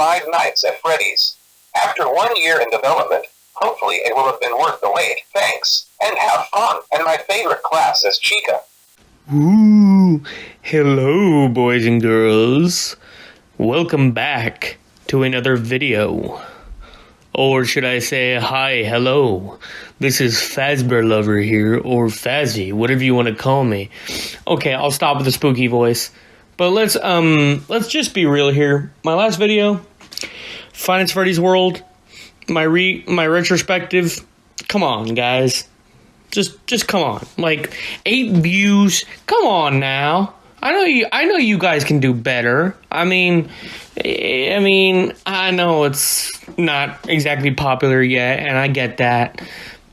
Five Nights at Freddy's. After 1 year in development, hopefully it will have been worth the wait. Thanks, and have fun. And my favorite class is Chica. Ooh, hello boys and girls. Welcome back to another video. Or should I say hi, hello. This is Fazbear Lover here, or Fazzy, whatever you want to call me. Okay, I'll stop with the spooky voice. But let's just be real here. My last video, Five Nights at Freddy's World, my retrospective. Come on, guys. Just come on. Like 8 views. Come on now. I know you guys can do better. I mean, I know it's not exactly popular yet, and I get that.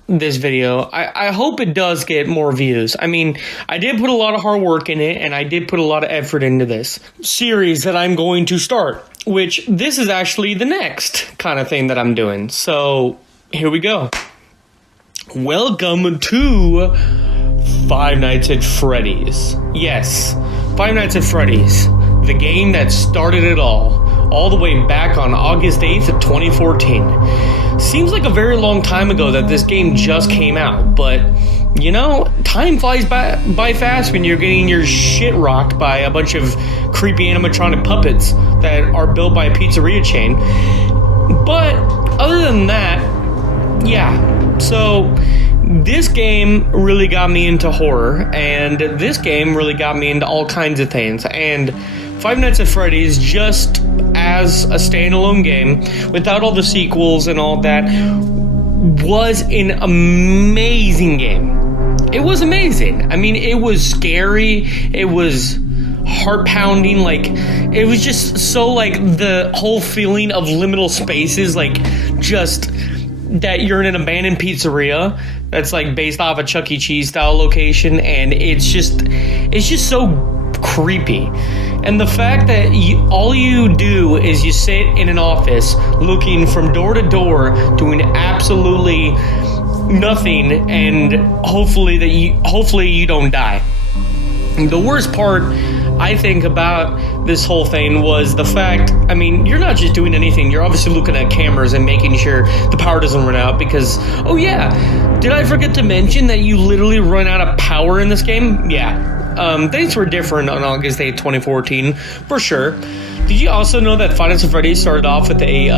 This video, I hope it does get more views. I mean, I did put a lot of hard work in it, and I did put a lot of effort into this series that I'm going to start, which this is actually the next kind of thing that I'm doing. So, here we go. Welcome to Five Nights at Freddy's. Yes, Five Nights at Freddy's, the game that started it all the way back on August 8th of 2014. Seems like a very long time ago that this game just came out, but, you know, time flies by fast when you're getting your shit rocked by a bunch of creepy animatronic puppets that are built by a pizzeria chain. But, other than that, yeah. So, this game really got me into horror, and this game really got me into all kinds of things, and Five Nights at Freddy's, just as a standalone game, without all the sequels and all that, was an amazing game. It was amazing. I mean, it was scary, it was heart-pounding, like, it was just so, like, the whole feeling of liminal spaces, like, just that you're in an abandoned pizzeria that's like based off a Chuck E. Cheese style location, and it's just so creepy. And the fact that all you do is you sit in an office looking from door to door, doing absolutely nothing, and hopefully you don't die. The worst part, I think, about this whole thing was the fact, I mean, you're not just doing anything, you're obviously looking at cameras and making sure the power doesn't run out, because, oh yeah, did I forget to mention that you literally run out of power in this game? Yeah. Things were different on August 8th, 2014, for sure. Did you also know that Five Nights at Freddy's started off with a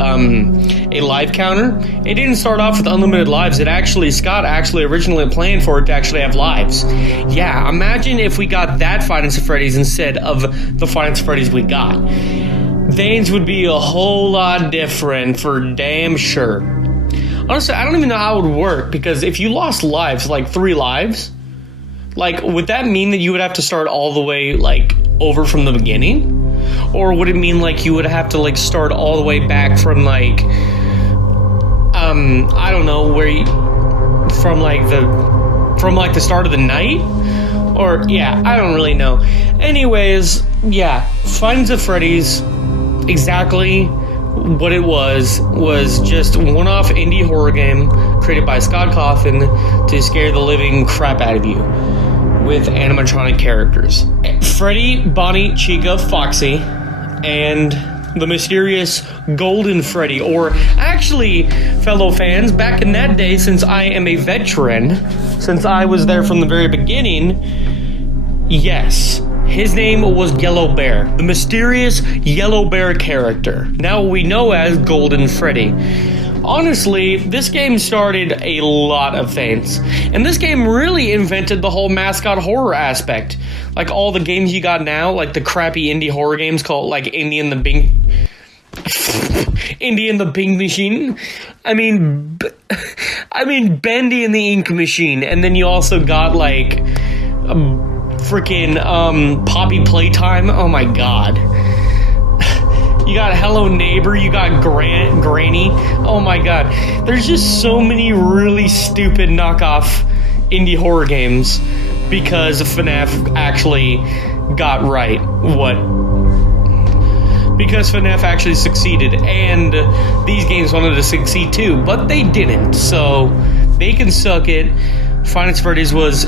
live counter? It didn't start off with unlimited lives. Scott actually originally planned for it to actually have lives. Yeah, imagine if we got that Five Nights at Freddy's instead of the Five Nights at Freddy's we got. Things would be a whole lot different, for damn sure. Honestly, I don't even know how it would work, because if you lost lives, like 3 lives, like, would that mean that you would have to start all the way, like, over from the beginning? Or would it mean, like, you would have to, like, start all the way back from, like, I don't know, from the start of the night? Or, yeah, I don't really know. Anyways, yeah, Five Nights at Freddy's, exactly what it was just a one-off indie horror game created by Scott Cawthon to scare the living crap out of you with animatronic characters. Freddy, Bonnie, Chica, Foxy, and the mysterious Golden Freddy. Or actually, fellow fans, back in that day, since I am a veteran, since I was there from the very beginning, yes, his name was Yellow Bear, the mysterious Yellow Bear character, now we know as Golden Freddy. Honestly, this game started a lot of things, and this game really invented the whole mascot horror aspect. Like all the games you got now, like the crappy indie horror games called like Indie and the Bing Machine. I mean Bendy and the Ink Machine, and then you also got like freaking Poppy Playtime. Oh my god. You got Hello Neighbor, you got Granny. Oh my god. There's just so many really stupid knockoff indie horror games because FNAF actually got right because FNAF actually succeeded, and these games wanted to succeed too, but they didn't, so they can suck it. Five Nights at Freddy's was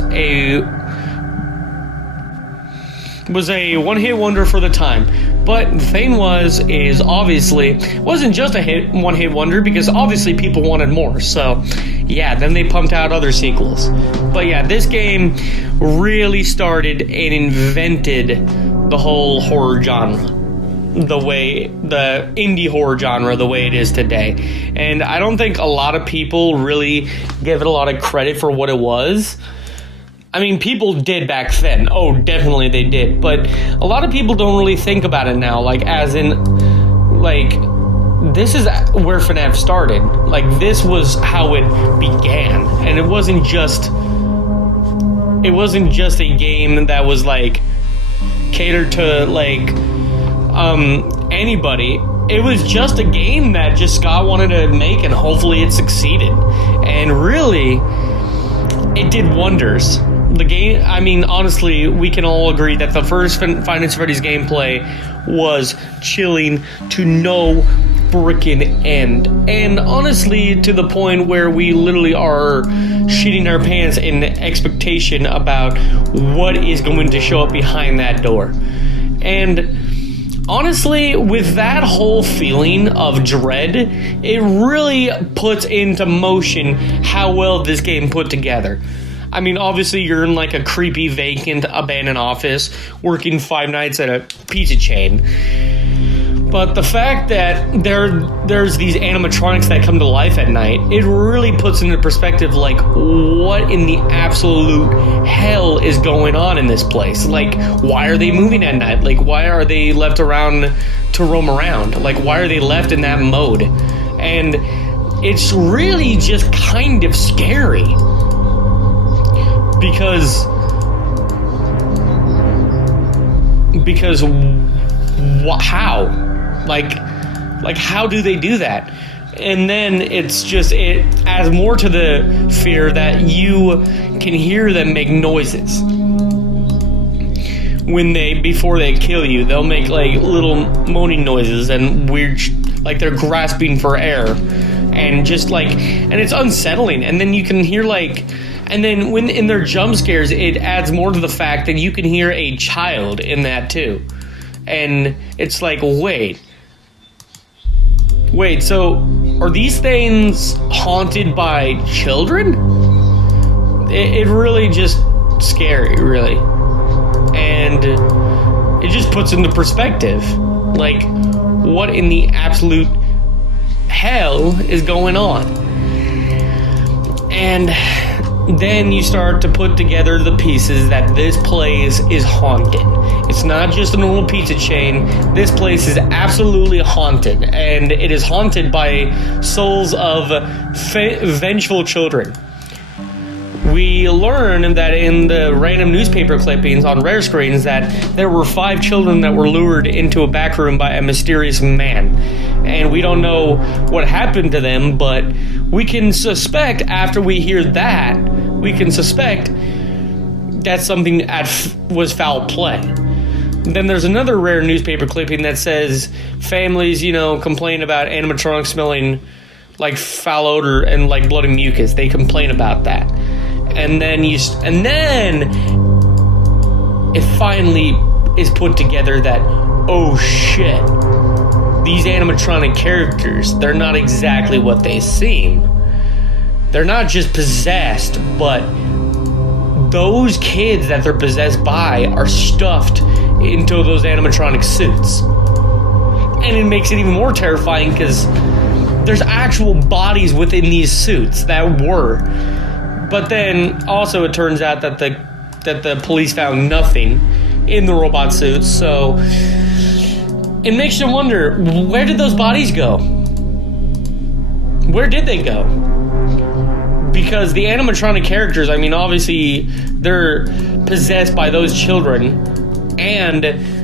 a one-hit wonder for the time. But the thing is obviously, it wasn't just a one-hit wonder, because obviously people wanted more. So, yeah, then they pumped out other sequels. But yeah, this game really started and invented the whole horror genre. The indie horror genre, the way it is today. And I don't think a lot of people really give it a lot of credit for what it was. I mean, people did back then. Oh, definitely they did. But a lot of people don't really think about it now. Like, as in, like, this is where FNAF started. Like, this was how it began. And it wasn't just a game that was, like, catered to, like, anybody. It was just a game that just Scott wanted to make, and hopefully it succeeded. And really, it did wonders. The game, I mean, honestly, we can all agree that the first Five Nights at Freddy's gameplay was chilling to no frickin' end. And honestly, to the point where we literally are shitting our pants in expectation about what is going to show up behind that door. And honestly, with that whole feeling of dread, it really puts into motion how well this game put together. I mean, obviously, you're in like a creepy, vacant, abandoned office working 5 nights at a pizza chain. But the fact that there's these animatronics that come to life at night, it really puts into perspective, like, what in the absolute hell is going on in this place? Like, why are they moving at night? Like, why are they left around to roam around? Like, why are they left in that mode? And it's really just kind of scary. Because how? Like how do they do that? And then it adds more to the fear that you can hear them make noises. Before they kill you, they'll make like little moaning noises and weird, like they're grasping for air, and it's unsettling. And then you can hear and then when in their jump scares, it adds more to the fact that you can hear a child in that too. And it's like, wait, so are these things haunted by children? It really just scary, really. And it just puts into perspective, like, what in the absolute hell is going on? And then you start to put together the pieces that this place is haunted. It's not just a normal pizza chain. This place is absolutely haunted, and it is haunted by souls of vengeful children. We learn that in the random newspaper clippings on rare screens that there were 5 children that were lured into a back room by a mysterious man. And we don't know what happened to them, but we can suspect after we hear that, that's something that was foul play. Then there's another rare newspaper clipping that says families, complain about animatronics smelling like foul odor and like blood and mucus. They complain about that. And then it finally is put together that, oh shit, these animatronic characters, they're not exactly what they seem. They're not just possessed, but those kids that they're possessed by are stuffed into those animatronic suits. And it makes it even more terrifying because there's actual bodies within these suits that were. But then also it turns out that the police found nothing in the robot suits, so it makes you wonder, where did those bodies go? Where did they go? Because the animatronic characters, I mean, obviously they're possessed by those children, and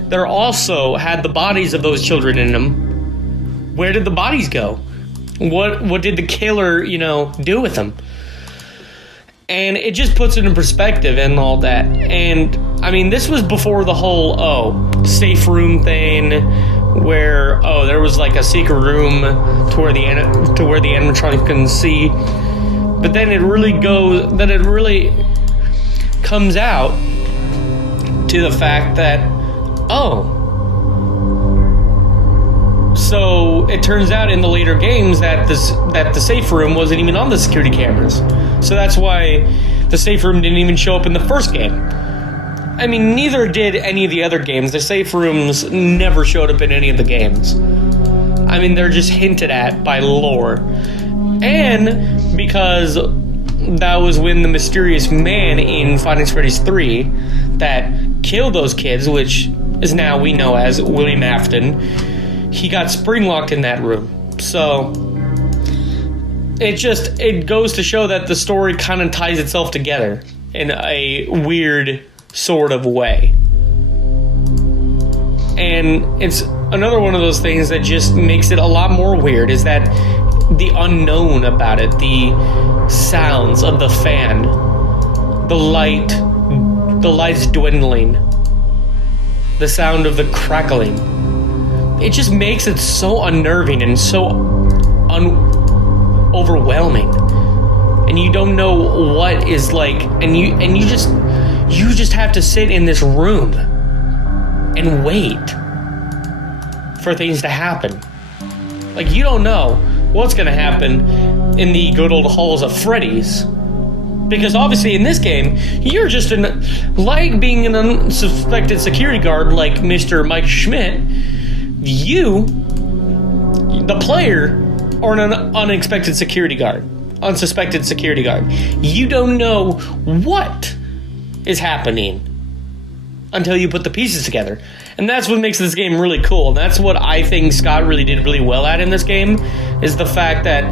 they're also had the bodies of those children in them. Where did the bodies go? What did the killer, do with them? And it just puts it in perspective and all that. And, I mean, this was before the whole, safe room thing, where, there was like a secret room to where the animatronic couldn't see. But then it really comes out to the fact that, So it turns out in the later games that the safe room wasn't even on the security cameras. So that's why the safe room didn't even show up in the first game. I mean, neither did any of the other games. The safe rooms never showed up in any of the games. I mean, they're just hinted at by lore. And because that was when the mysterious man in Five Nights at Freddy's 3 that killed those kids, which is now we know as William Afton, he got spring-locked in that room. So it goes to show that the story kind of ties itself together in a weird sort of way. And it's another one of those things that just makes it a lot more weird, is that the unknown about it, the sounds of the fan, the light's dwindling, the sound of the crackling. It just makes it so unnerving and so overwhelming. And you don't know what is like, and you just have to sit in this room and wait for things to happen. Like, you don't know what's going to happen in the good old halls of Freddy's. Because obviously in this game, you're just like being an unsuspected security guard like Mr. Mike Schmidt, you, the player, are an unsuspected security guard. You don't know what is happening until you put the pieces together. And that's what makes this game really cool. And that's what I think Scott really did really well at in this game, is the fact that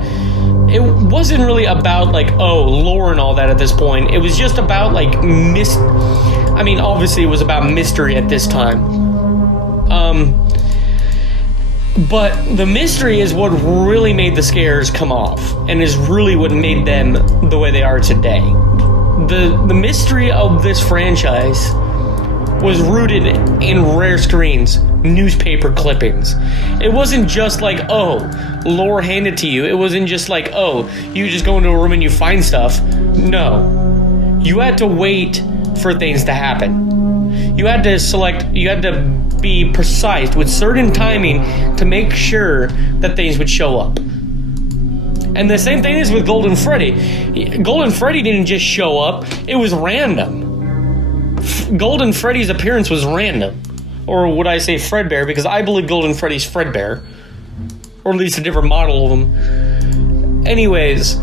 it wasn't really about, like, lore and all that at this point. It was just about, like, obviously it was about mystery at this time. But the mystery is what really made the scares come off, and is really what made them the way they are today. The mystery of this franchise was rooted in rare screens, newspaper clippings. It wasn't just like, lore handed to you. It wasn't just like, you just go into a room and you find stuff. No. You had to wait for things to happen. You had to be precise with certain timing to make sure that things would show up. And the same thing is with Golden Freddy. Golden Freddy didn't just show up, it was random. Golden Freddy's appearance was random. Or would I say Fredbear, because I believe Golden Freddy's Fredbear. Or at least a different model of him. Anyways,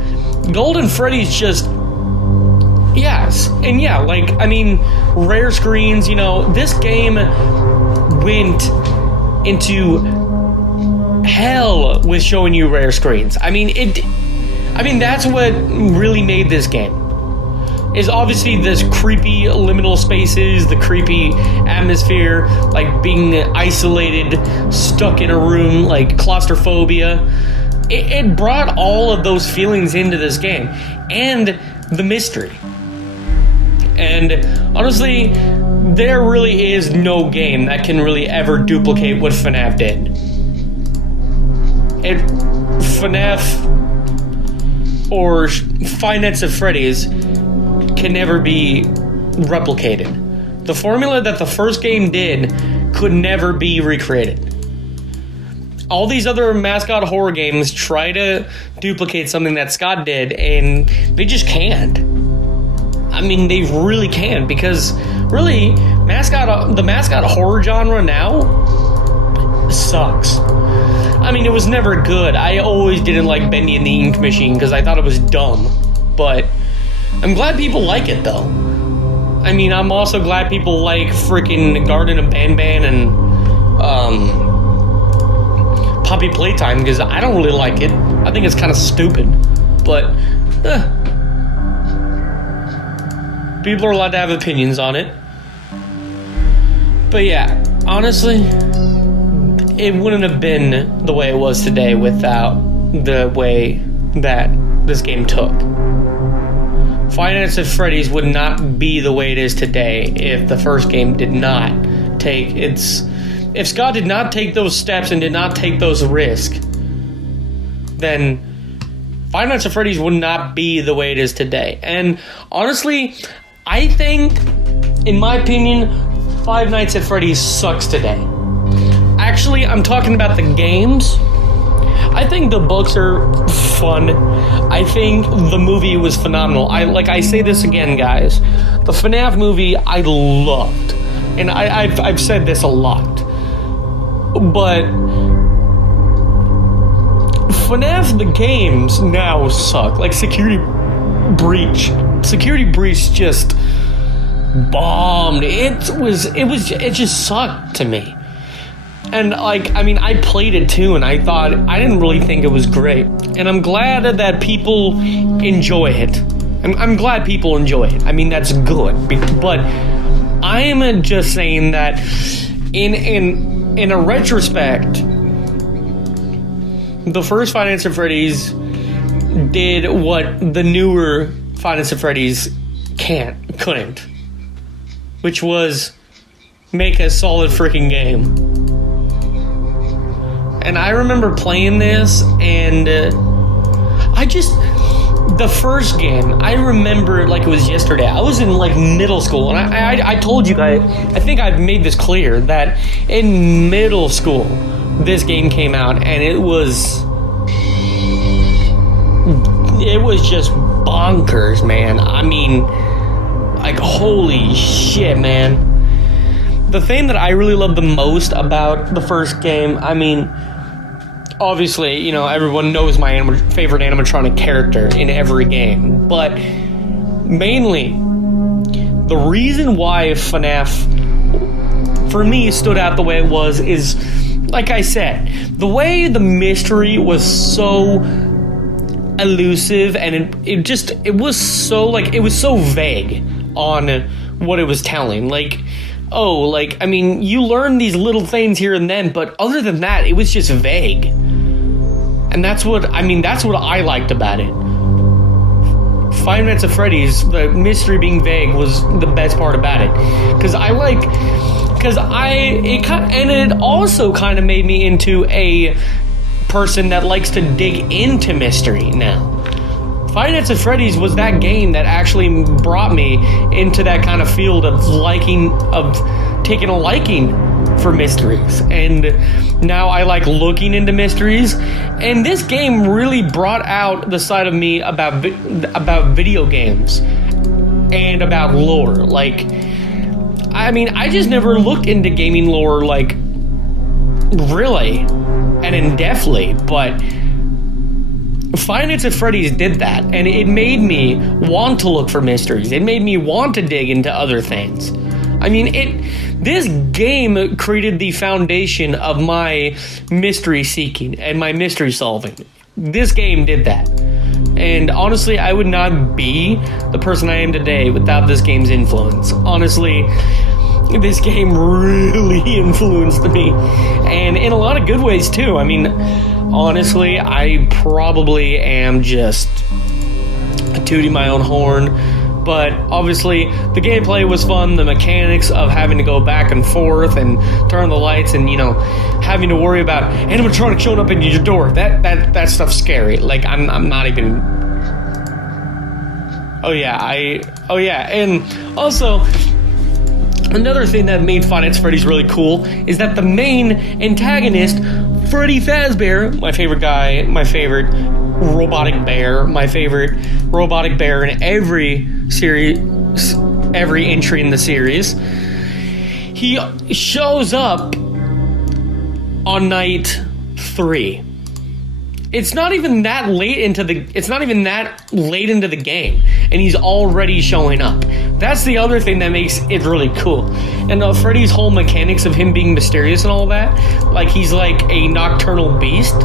Golden Freddy's just... yes. And yeah, rare screens, this game went into hell with showing you rare screens. That's what really made this game. Is obviously this creepy liminal spaces, the creepy atmosphere, like being isolated, stuck in a room, like claustrophobia. It brought all of those feelings into this game, and the mystery. And honestly, there really is no game that can really ever duplicate what FNAF did. FNAF or Five Nights at Freddy's can never be replicated. The formula that the first game did could never be recreated. All these other mascot horror games try to duplicate something that Scott did, and they just can't. They really can't, because really, the mascot horror genre now sucks. It was never good. I always didn't like Bendy and the Ink Machine because I thought it was dumb. But I'm glad people like it, though. I'm also glad people like freaking Garden of Banban and Poppy Playtime, because I don't really like it. I think it's kind of stupid. But people are allowed to have opinions on it. But yeah, honestly, it wouldn't have been the way it was today without the way that this game took. Five Nights at Freddy's would not be the way it is today if the first game did not take its... If Scott did not take those steps and did not take those risks, then Five Nights at Freddy's would not be the way it is today. And honestly, I think, in my opinion, Five Nights at Freddy's sucks today. actually, I'm talking about the games. I think the books are fun. I think the movie was phenomenal. I say this again, guys. The FNAF movie I loved, and I've said this a lot, but FNAF the games now suck. Like Security Breach just bombed. It just sucked to me. And I played it too, and I didn't really think it was great. And I'm glad that people enjoy it. I'm glad people enjoy it. I mean, that's good. But I am just saying that in a retrospect, the first Five Nights at Freddy's did what the newer Five Nights at Freddy's couldn't, which was make a solid freaking game. And I remember playing this, and the first game, I remember it like it was yesterday. I was in like middle school, and I told you guys, I think I've made this clear, that in middle school, this game came out, and it was just bonkers, man. I mean, like, holy shit, man. The thing that I really love the most about the first game, I mean, obviously, you know, everyone knows my favorite animatronic character in every game, but mainly, the reason why FNAF, for me, stood out the way it was is, like I said, the way the mystery was so elusive, and it was so vague on what it was telling. I mean, you learn these little things here and then, but other than that, it was just vague. And that's what I liked about it. Five Nights at Freddy's, the mystery being vague was the best part about it. And it also kind of made me into a person that likes to dig into mystery now. Five Nights at Freddy's was that game that actually brought me into that kind of field of taking a liking for mysteries. And now I like looking into mysteries. And this game really brought out the side of me about video games and about lore. I just never looked into gaming lore, really and in-depthly, but Five Nights at Freddy's did that, and it made me want to look for mysteries. It made me want to dig into other things. I mean, this game created the foundation of my mystery seeking and my mystery solving. This game did that. And honestly, I would not be the person I am today without this game's influence. Honestly, this game really influenced me, and in a lot of good ways too. I mean, honestly, I probably am just tooting my own horn, but obviously the gameplay was fun. The mechanics of having to go back and forth and turn the lights, and having to worry about animatronics showing up in your door, that stuff's scary. I'm not even. And also, another thing that made Five Nights at Freddy's really cool is that the main antagonist, Freddy Fazbear, my favorite guy, my favorite robotic bear, my favorite robotic bear in every series, every entry in the series, he shows up on night 3. It's not even that late into the game, and he's already showing up. That's the other thing that makes it really cool. And Freddy's whole mechanics of him being mysterious and all that, like he's like a nocturnal beast.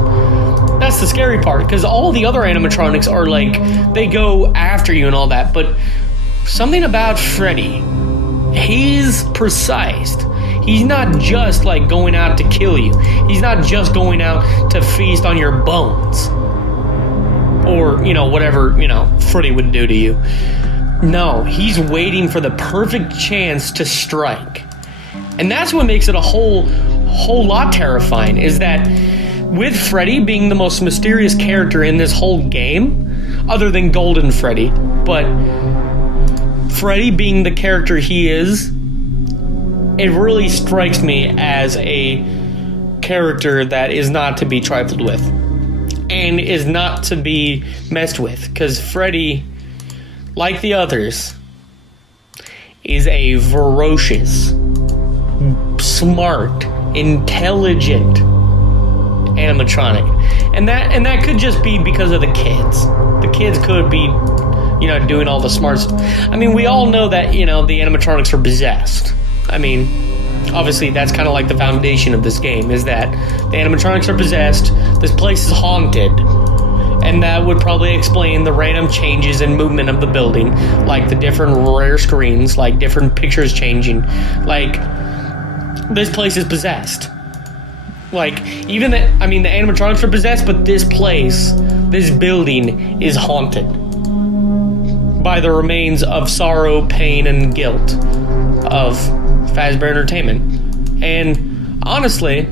That's the scary part, because all the other animatronics are they go after you and all that, but something about Freddy, he's precise. He's not just going out to kill you. He's not just going out to feast on your bones. Or, whatever, Freddy would do to you. No, he's waiting for the perfect chance to strike. And that's what makes it a whole lot terrifying, is that with Freddy being the most mysterious character in this whole game, other than Golden Freddy, but Freddy being the character he is, it really strikes me as a character that is not to be trifled with and is not to be messed with, because Freddy, like the others, is a ferocious, smart, intelligent animatronic. And that could just be because of the kids. The kids could be, doing all the smarts. I mean, we all know that, the animatronics are possessed. I mean, obviously that's kind of like the foundation of this game, is that the animatronics are possessed, this place is haunted, and that would probably explain the random changes in movement of the building, like the different rare screens, like different pictures changing, like this place is possessed. Like, even the animatronics are possessed, but this place, this building is haunted by the remains of sorrow, pain, and guilt of Fazbear Entertainment. And honestly,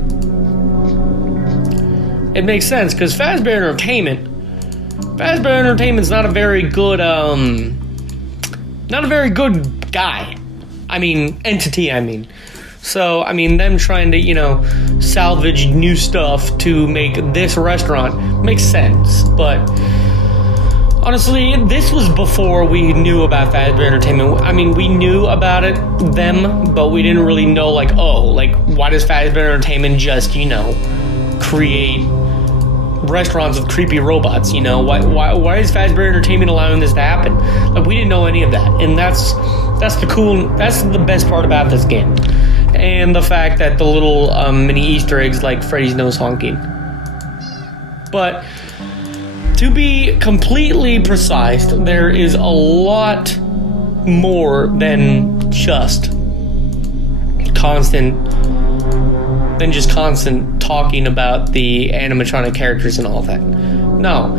it makes sense, because Fazbear Entertainment's not a very good guy. Entity. So, them trying to, salvage new stuff to make this restaurant makes sense. But honestly, this was before we knew about Fazbear Entertainment. We knew about them, but we didn't really know, why does Fazbear Entertainment just, create restaurants with creepy robots? Why is Fazbear Entertainment allowing this to happen? We didn't know any of that. And that's the best part about this game. And the fact that the little mini Easter eggs like Freddy's nose honking. But to be completely precise, there is a lot more than just constant talking about the animatronic characters and all that. No.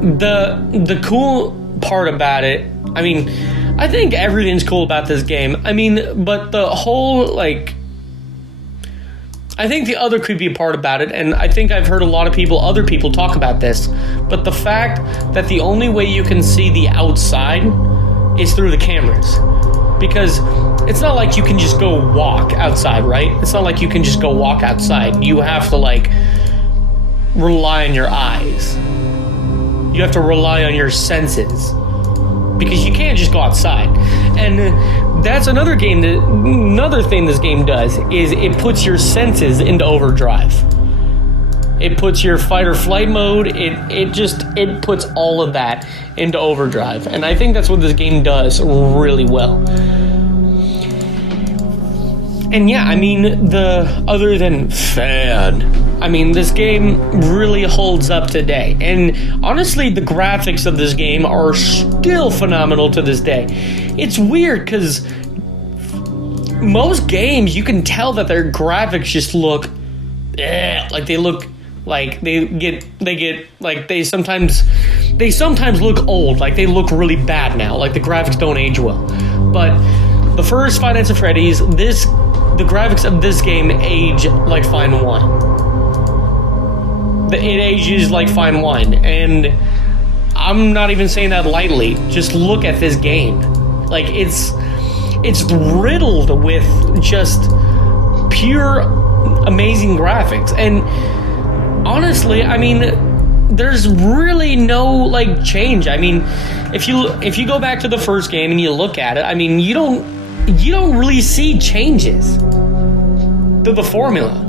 The cool part about it, I think everything's cool about this game. But the whole, I think the other creepy part about it, and I think I've heard other people talk about this, but the fact that the only way you can see the outside is through the cameras. Because it's not like you can just go walk outside, right? It's not like you can just go walk outside. You have to, rely on your eyes. You have to rely on your senses. Because you can't just go outside. And that's another thing this game does, is it puts your senses into overdrive. It puts your fight or flight mode, it puts all of that into overdrive. And I think that's what this game does really well. And yeah, other than this game really holds up today. And honestly, the graphics of this game are still phenomenal to this day. It's weird, because most games, you can tell that their graphics just look, they look like they sometimes look old, they look really bad now, the graphics don't age well. But the first Five Nights at Freddy's, the graphics of this game age like fine wine. It ages like fine wine, and I'm not even saying that lightly. Just look at this game. It's riddled with just pure amazing graphics. And honestly, there's really no change. If you go back to the first game and you look at it, you don't really see changes to the formula.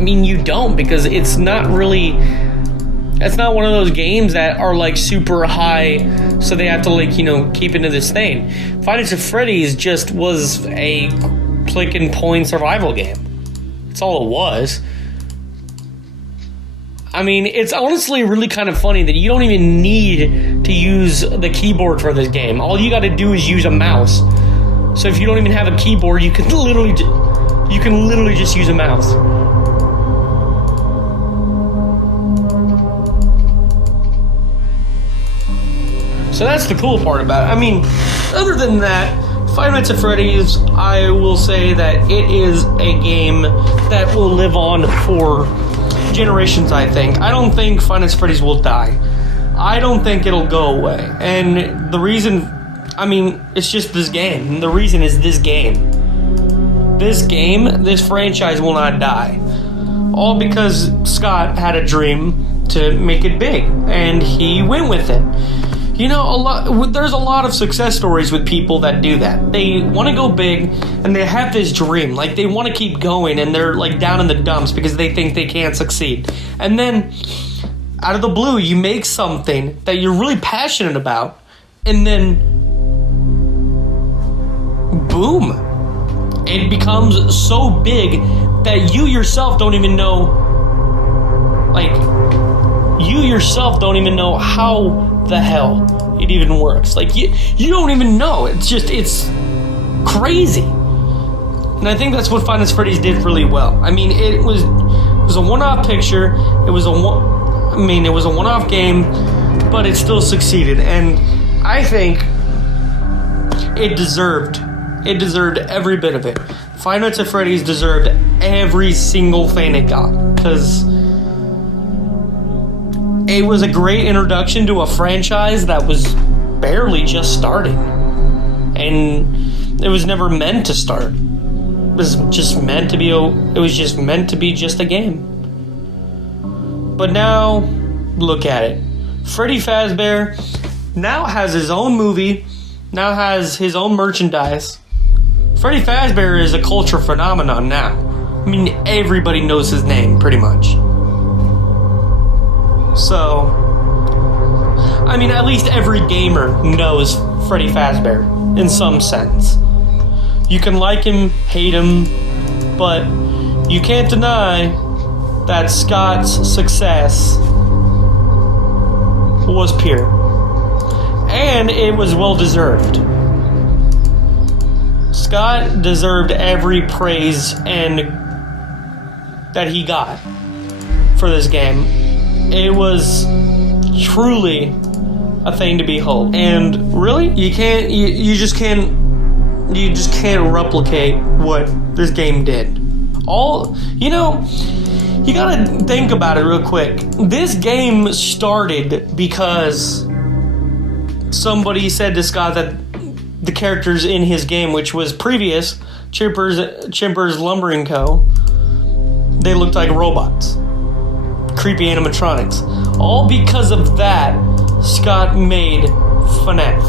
You don't, because it's not one of those games that are super high, so they have to keep into this thing. Five Nights at Freddy's just was a click and point survival game. That's all it was. It's honestly really kind of funny that you don't even need to use the keyboard for this game. All you got to do is use a mouse. So if you don't even have a keyboard, you can literally just use a mouse. So that's the cool part about it. Other than that, Five Nights at Freddy's, I will say that it is a game that will live on for generations, I think. I don't think Five Nights at Freddy's will die. I don't think it'll go away. And the reason, it's just this game. The reason is this game. this game, this franchise will not die. All because Scott had a dream to make it big, and he went with it. You know, there's a lot of success stories with people that do that. They want to go big, and they have this dream. Like, they want to keep going, and they're, like, down in the dumps because they think they can't succeed. And then, out of the blue, you make something that you're really passionate about, and then, boom. It becomes so big that you yourself don't even know, how the hell it even works. Like, you don't even know. It's crazy. And I think that's what Five Nights at Freddy's did really well. I mean, it was a one-off picture. It was a one-off game, but it still succeeded. And I think it deserved every bit of it. Five Nights at Freddy's deserved every single thing it got, because it was a great introduction to a franchise that was barely just starting. And it was never meant to start. It was just meant to be just a game. But now, look at it. Freddy Fazbear now has his own movie, now has his own merchandise. Freddy Fazbear is a culture phenomenon now. I mean, everybody knows his name, pretty much. So, I mean, at least every gamer knows Freddy Fazbear, in some sense. You can like him, hate him, but you can't deny that Scott's success was pure. And it was well-deserved. Scott deserved every praise that he got for this game. It was truly a thing to behold. And really, you just can't replicate what this game did. You gotta think about it real quick. This game started because somebody said to Scott that the characters in his game, which was previous Chimper's Lumbering Co., they looked like robots. Creepy animatronics. All because of that, Scott made FNAF.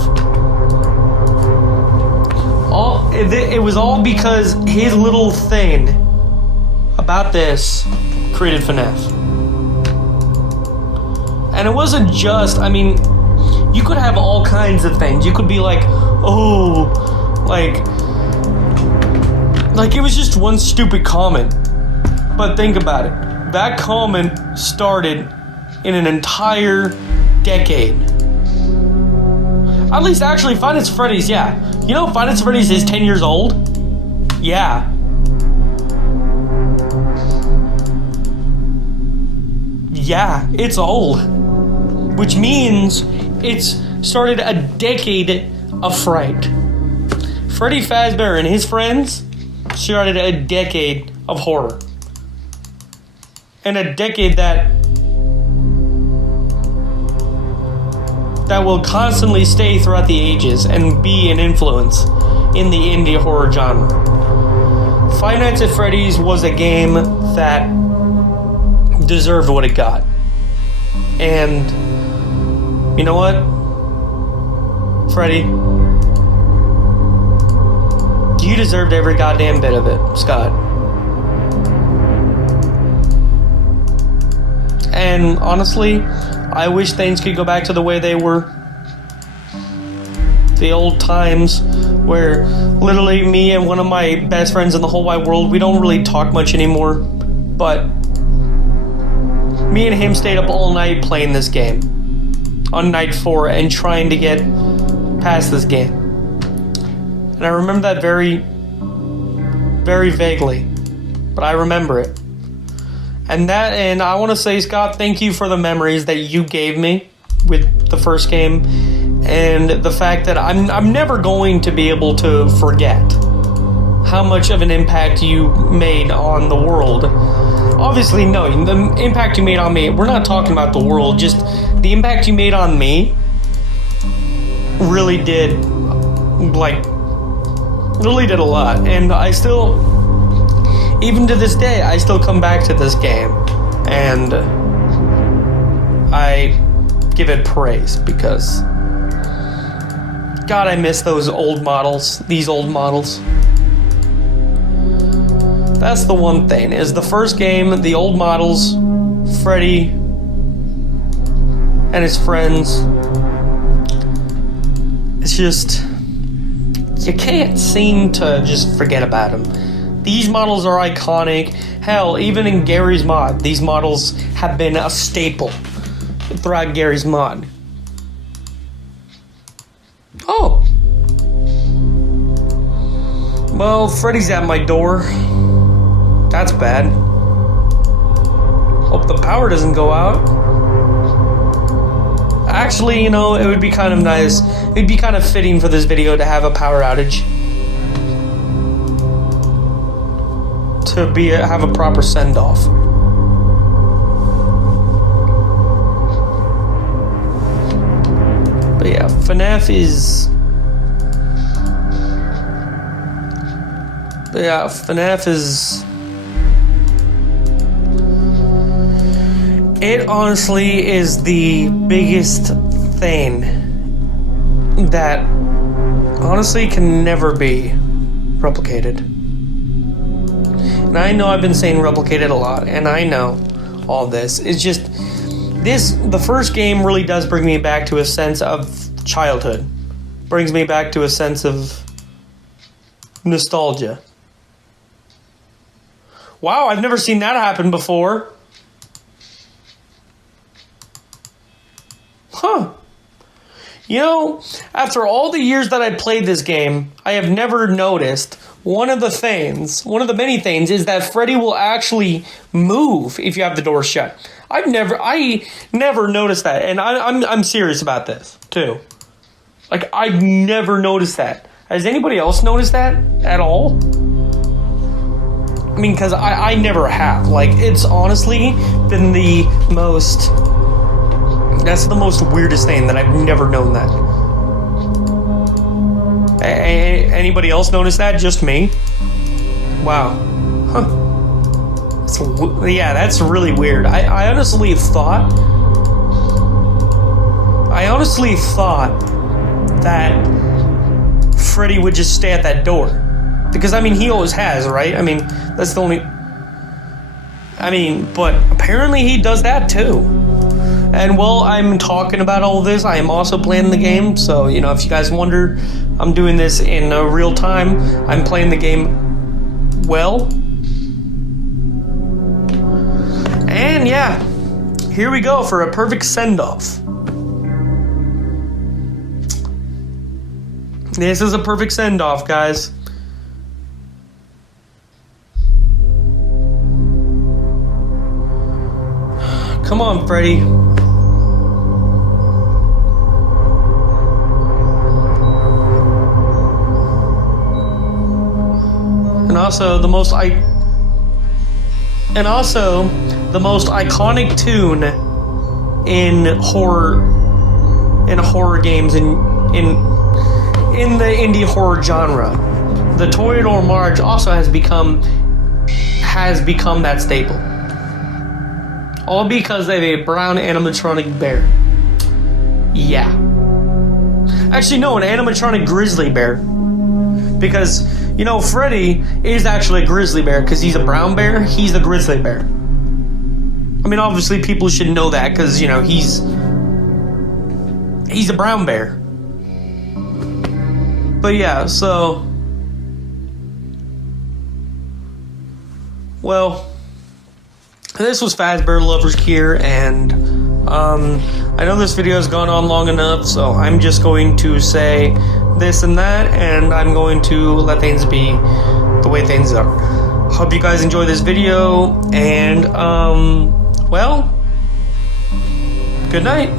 It was all because his little thing about this created FNAF. And it wasn't just, I mean, you could have all kinds of things. You could be like, like it was just one stupid comment. But think about it. That comment started in an entire decade. At least, actually, Five Nights at Freddy's, yeah. You know, Five Nights at Freddy's is 10 years old? Yeah. Yeah, it's old. Which means it's started a decade of fright. Freddy Fazbear and his friends started a decade of horror. And a decade that will constantly stay throughout the ages and be an influence in the indie horror genre. Five Nights at Freddy's was a game that deserved what it got. And you know what? Freddy, you deserved every goddamn bit of it, Scott. And honestly, I wish things could go back to the way they were. The old times where literally me and one of my best friends in the whole wide world, we don't really talk much anymore, but me and him stayed up all night playing this game on night 4 and trying to get past this game. And I remember that very, very vaguely, but I remember it. And I want to say, Scott, thank you for the memories that you gave me with the first game, and the fact that I'm never going to be able to forget how much of an impact you made on the world. Obviously, no, the impact you made on me, we're not talking about the world, just the impact you made on me really did a lot. And I still even to this day, I still come back to this game, and I give it praise because, God, I miss those old models, these old models. That's the one thing, is the first game, the old models, Freddy and his friends, it's just, you can't seem to just forget about them. These models are iconic. Hell, even in Gary's mod, these models have been a staple throughout Gary's mod. Oh. Well, Freddy's at my door. That's bad. Hope the power doesn't go out. Actually, you know, it would be kind of nice. It'd be kind of fitting for this video to have a power outage. To have a proper send-off. But yeah, FNAF is... It honestly is the biggest thing that honestly can never be replicated. And I know I've been saying replicated a lot, and I know all this. It's just, the first game really does bring me back to a sense of childhood. Brings me back to a sense of nostalgia. Wow, I've never seen that happen before. Huh. You know, after all the years that I played this game, I have never noticed one of the many things is that Freddy will actually move if you have the door shut. I never noticed that, and I'm serious about this too. Like, I've never noticed that. Has anybody else noticed that at all? I mean, because I never have. Like, it's honestly been that's the most weirdest thing, that I've never known that. Anybody else notice that? Just me? Wow. Huh. That's really weird. I honestly thought that Freddy would just stay at that door. Because, I mean, he always has, right? I mean, that's the only... but apparently he does that too. And while I'm talking about all this, I am also playing the game. So, you know, if you guys wonder, I'm doing this in real time. I'm playing the game well. And yeah, here we go for a perfect send-off. This is a perfect send-off, guys. Come on, Freddy. And also the most iconic tune in horror games in the indie horror genre. The Toreador March also has become that staple. All because of a brown animatronic bear. Yeah. Actually, no, an animatronic grizzly bear. Because, you know, Freddy is actually a grizzly bear because he's a brown bear. He's a grizzly bear. I mean, obviously, people should know that because, you know, he's a brown bear. But yeah, so... Well... This was Fazbear Lovers here, and I know this video has gone on long enough, so I'm just going to say this and that, and I'm going to let things be the way things are. Hope you guys enjoy this video, and, well, good night.